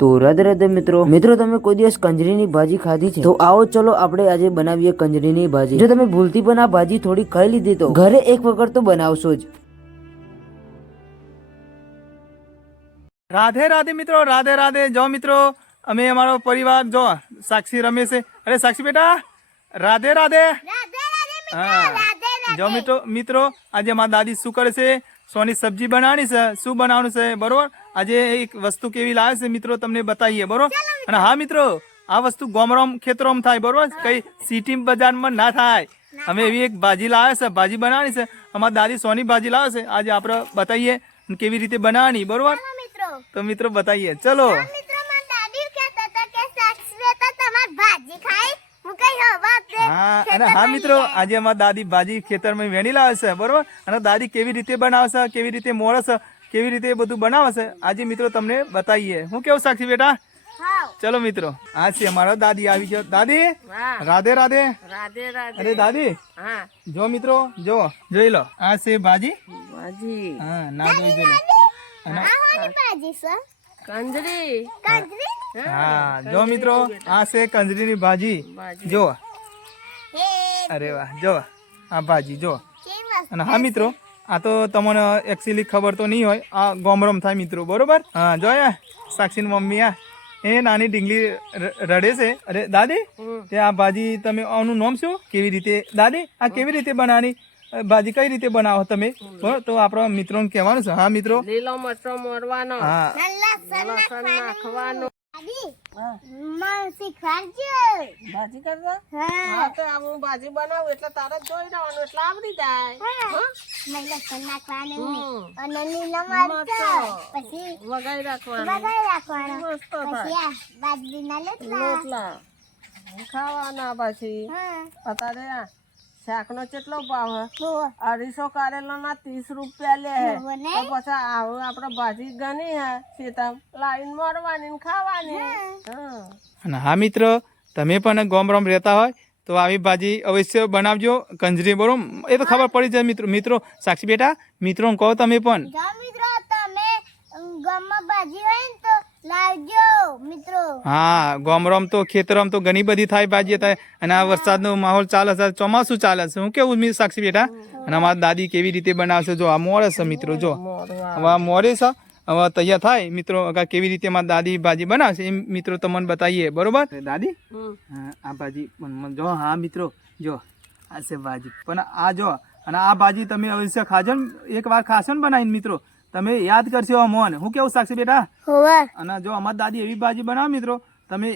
તો રાધે રાધે મિત્રો. મિત્રો તમે કોઈ દિવસ કંજરીની ભાજી ખાધી છે? તો આવો ચલો આપણે આજે બનાવીએ કંજરીની ભાજી. જો તમે ભૂલથી પણ આ ભાજી થોડી ખાઈ લીધી તો ઘરે એક વખત તો બનાવશો જ. રાધે રાધે મિત્રો રાધે રાધે. જો મિત્રો અમે અમારો પરિવાર જો સાક્ષી રમે છે. અરે સાક્ષી બેટા રાધે રાધે. હા. જો મિત્રો મિત્રો આજે મારા દાદી શું કરશે સોની સબ્જી બનાવવાની છે. શું બનાવવાનું છે? બરોબર? આજે એક વસ્તુ કેવી લાવે છે મિત્રો તમને બતાવીએ બરોબર? અને હા મિત્રો આ વસ્તુ ગોમરોમ ખેતરોમ થાય બરોબર? કઈ સિટી બજારમાં ના થાય. અમે એવી એક ભાજી લાવે છે ભાજી બનાવવાની છે. અમારી દાદી સોની ભાજી લાવે છે. આજે આપણે બતાવીએ કેવી રીતે બનાવવાની બરોબર? તો મિત્રો બતાવીએ ચલો. હું અને હા મિત્રો આજે અમારા દાદી ભાજી ખેતરમાં વેણી લાવે છે બરોબર? અને દાદી કેવી રીતે બનાવશે કેવી રીતે મોળે છે કેવી રીતે એ બધું બનાવશે? આજે મિત્રો તમને બતાવીએ. હું કેવું સાક્ષી બેટા? ચલો મિત્રો આ છે અમારો દાદી આવી ગયો. દાદી? રાધે રાધે. રાધે રાધે. અરે દાદી. જો મિત્રો જો. જોઈ લો આ છે ભાજી. ભાજી. હા ના જોઈ જોઈ લો. કંજરી. હા. જો મિત્રો આ છે કંજરીની ભાજી. જો. અરે વાહ જો. આ ભાજી જો. અને હા મિત્રો આ તો તમને એકચ્યુઅલી ખબર તો નહીં હોય. આ ગોમરમ થાય મિત્રો બરોબર? હા જોયા સાક્ષીની મમ્મી આ એ નાની ઢીંગલી રડે છે. અરે દાદી તે આ ભાજી તમે આનું નામ શું? કેવી રીતે દાદી આ કેવી રીતે બનાવવાની? ભાજી કઈ રીતે બનાવો તમે? બરોબર તો આપણા મિત્રોને કહેવાનું છે. હા મિત્રો? લીલો મરચો મોરવાનો. હા. લસણ લસણ દાદી મને શીખવાડજો ભાજી કરવા હા. તો આ હું ભાજી બનાવું એટલે તારે જોઈ રહેવાનું એટલે આવડી જાય. હા. મેં લસણ નાખવાનું અને લીલો મરચો પછી વગાઈ રાખવાનું. વગાઈ રાખવાનું. મસ્ત થાય પછી બાજરીના લોટલા. રોટલા ખાવાના પછી હા. અત્યારે શાકનો કેટલો ભાવ હે? અઢીસો કારેલો ના ત્રીસ રૂપિયા લે હે. તો પછી આવું આપણે ભાજી ગણી હે? સીતા લાઈન મારવાની ખાવાની. હા. અને હા મિત્રો તમે પણ ગોમરમ રહેતા હોય તો આવી ભાજી અવશ્ય બનાવજો. કંજરી બરોબર એ તો ખબર પડી જાય મિત્રો. મિત્રો સાક્ષી બેટા મિત્રો કહો તમે પણ. જો મિત્રો તમે ગામમાં ભાજી હોય ને તો લાવજો મિત્રો. હા ગોમરમ તો ખેતરમ તો ઘણી બધી થાય ભાજી થાય. અને આ વરસાદનો માહોલ ચાલે છે. ચોમાસું ચાલે છે. હું કેવું સાક્ષી બેટા? અને અમારા દાદી કેવી રીતે બનાવશે? જો આ મોરે છે મિત્રો જો. હવે આ મોરે છે. હવે તૈયાર થાય. મિત્રો કેવી રીતે મારા દાદી ભાજી બનાવશે એ મિત્રો તમને બતાવીએ. બરોબર? દાદી? આ ભાજી જો હા મિત્રો જો આ છે ભાજી. પણ આ જો અને આ ભાજી તમે અવશ્ય ખાજો ને એક વાર ખાશો ને બનાવીને મિત્રો. તમે યાદ કરશો મોન હું કેવું સાક્ષી બેટા? અને જો અમારી દાદી એવી ભાજી બનાવો મિત્રો તમે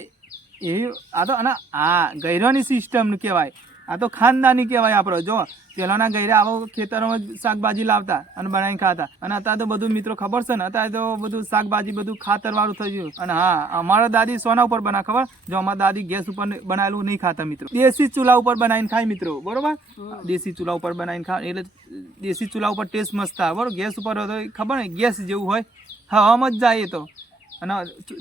એવી આ તો અને આ ગૈરોની સિસ્ટમ કહેવાય. આ તો ખાનદાની કહેવાય આપણો. જો પહેલાના ઘરે આવો ખેતરોમાં શાકભાજી લાવતા અને બનાવીને ખાતા. અને અત્યારે તો બધું મિત્રો ખબર છે ને અત્યારે તો બધું શાકભાજી બધું ખાતર વાળું થઈ ગયું. અને હા અમારા દાદી સોના ઉપર બના ખબર? જો અમારા દાદી ગેસ ઉપર બનાવેલું નહીં ખાતા મિત્રો. દેશી ચૂલા ઉપર બનાવીને ખાય મિત્રો બરોબર? દેશી ચૂલા ઉપર બનાવીને ખાય એટલે દેશી ચૂલા ઉપર ટેસ્ટ મસ્ત આવે બરોબર? ગેસ ઉપર હોય ખબર ને ગેસ જેવું હોય. હવામાં જ જાય એ તો. અને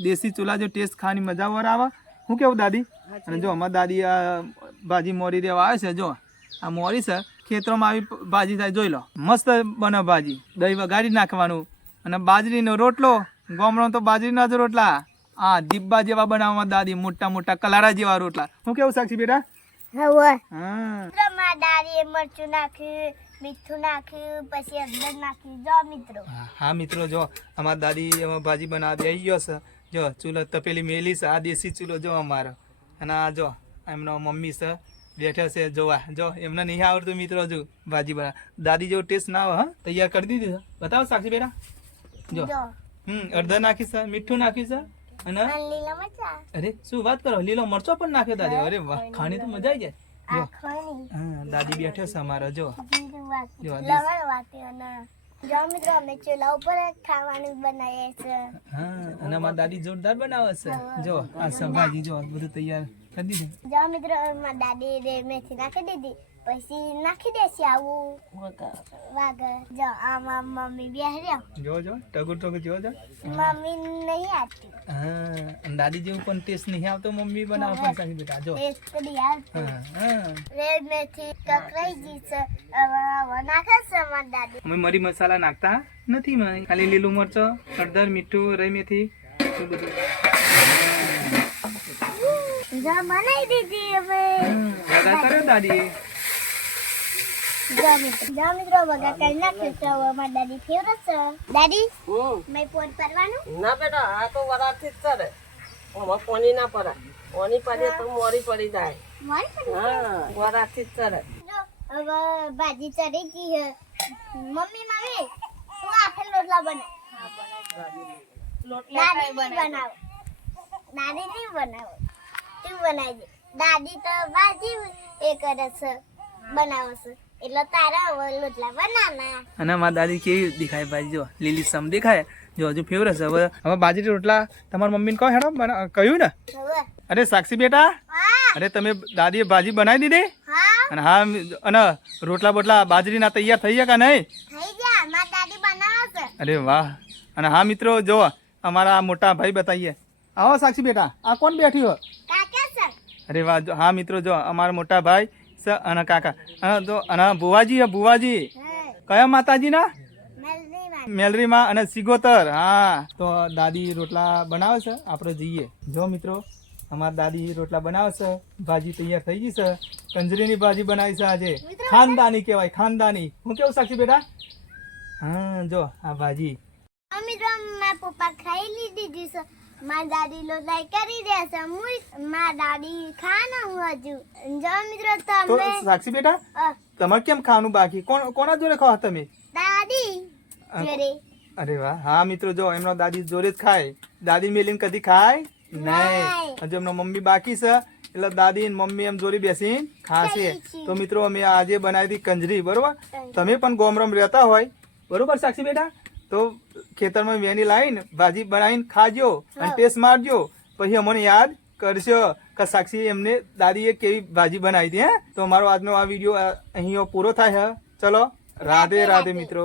દેશી ચૂલા જો ટેસ્ટ ખાવાની મજા વર આવે હું કેવું દાદી? અને જો અમારી દાદી આ ભાજી મોરી દેવા આવે છે જો. આ મોરી છે ખેતરોમાં આવી ભાજી થાય જોઈ લો. મસ્ત બને ભાજી. દહીં વગાડી નાખવાનું. અને બાજરીનો રોટલો. ગોમડો તો બાજરીના જ રોટલા. હા દીબ્બા જેવા બનાવવા દાદી મોટા મોટા કલારા જેવા રોટલા. હું કેવું સાક્ષી બેટા? હા મિત્રો. જો. અમારી દાદી ભાજી બનાવી આવી ગયો છે. જો ચૂલો તપેલી મેલી છે આ દેશી ચૂલો જો અમારો. અને આ જો એમનો મમ્મી છે બેઠા છે જોવા. જો એમને નહીં આવડતું મિત્રો જો ભાજી બના દાદી જેવો ટેસ્ટ ના આવે હા? તૈયાર કરી દીધી બતાવો સાક્ષી બેરા. જો. હમ અડધા નાખી છે મીઠું નાખ્યું છે અને? અરે શું વાત કરો? લીલો મરચો પણ નાખ્યો દાદી? અરે વાહ ખાણી તો મજા આવી જાય. જો. હા દાદી બેઠે છે અમારો જો. જો જો મિત્રો અમે ચૂલા ઉપર ખાવાનું બનાવીએ છે હા અને અમારી દાદી જોરદાર બનાવે છે. જો આ સભાજી જો બધું તૈયાર કરી દીધું. જો મિત્રો મારા દાદી રે મેથી નાખી દીધી. પછી નાખી દેશે આવું. વઘાર. વાગર જો આમાં મમ્મી બેહર્યો. જો જો ટગુ ટગુ જો જો. મમ્મી નહીં આવતી. હા અને દાદી જેવું પણ ટેસ્ટ નહીં આવતો મમ્મી બનાવે પણ સારી બેટા જો. એ કરી આવતી. હા હા. રે મેથી કકરાઈ ગઈ છે. હવે નાખે છે મારા દાદી. અમે મરી મસાલા નાખતા નથી મેં ખાલી લીલું મરચો હળદર મીઠું રઈ મેથી એટલું બધું. જો બનાવી દીધી હવે વગા કર્યો દાદી. જો મિત્રો વગા કરી નાખ્યું તો હવે મારી દાદી ફેવરેટ છે દાદી. મેં પોટ પરવાનું ના બેટા આ તો વરાથી જ પોની ના પડે પડે તો મોરી પડી જાય. મન હા વરાથી જ ચડે. હવે ભાજી ચડી ગઈ હે મમ્મી મમ્મી તું આખે રોટલા બના. નહીં બનાવ. દાદી નહીં બનાવો. તું બનાવજે. દાદી તો ભાજી એ કરે છે બનાવશે છે. એટલે તારા હવે રોટલા બનાવના અને મારા દાદી કેવી દેખાય ભાઈ જો લીલી સમ દેખાય. જો હજુ ફેવરસ હવે હવે બાજરી રોટલા તમારા મમ્મીને કહો હેડો કહ્યું ને? અરે સાક્ષી બેટા અરે તમે દાદીએ ભાજી બનાવી દીધી? અને હા અને રોટલા બોટલા બાજરીના તૈયાર થઈ ગયા કે નહીં? અરે વાહ. અને હા મિત્રો જો અમારા આ મોટા ભાઈ બતાવીએ આવો સાક્ષી બેટા. આ કોણ બેઠી હો અરે વાહ હા મિત્રો જો અમારા મોટા ભાઈ અને કાકા. તો અને ભુવાજી ભુવાજી. કયા માતાજીના? મેલરીમાં. અને સિગોતર હા. તો દાદી રોટલા બનાવે છે? આપણે જઈએ. જો મિત્રો અમારા દાદી રોટલા બનાવે છે. ભાજી તૈયાર થઈ ગઈ છે. કંજરીની ભાજી બનાવી છે આજે. ખાનદાની કહેવાય ખાનદાની. હું કેવું સાક્ષી બેટા? હા જો આ ભાજી. મિત્રો મારા પપ્પા ખાઈ લીધી છે. મારી દાદી લોટાઈ કરી દેશે હું મારા દાદી ખાના હું હજુ. જો મિત્રો તો તમે સાક્ષી બેટા તમારે કેમ ખાવાનું બાકી? કોણ કોના જોડે ખાવા તમે? દાદી જોડે. અરે વાહ. હા મિત્રો જો એમનો દાદી જોડે જ ખાય. દાદી મેલીન કદી ખાય નહીં. હજુ એમનો મમ્મી બાકી છે. એટલે દાદી ને મમ્મી એમ જોડે બેસી ખાશે. તો મિત્રો અમે આજે બનાવી હતી કંજરી બરોબર? તમે પણ ગોમરમ રહેતા હોય. બરોબર સાક્ષી બેટા? તો ખેતરમાં વેની લાવીને ભાજી બનાવીને ખાજો અને ટેસ્ટ મારજો. પછી અમને યાદ કરશો કે સાક્ષી એમને દાદીએ કેવી ભાજી બનાવી હતી હે? તો અમારો આજનો આ વીડિયો અહીં પૂરો થાય છે ચલો રાધે રાધે. મિત્રો.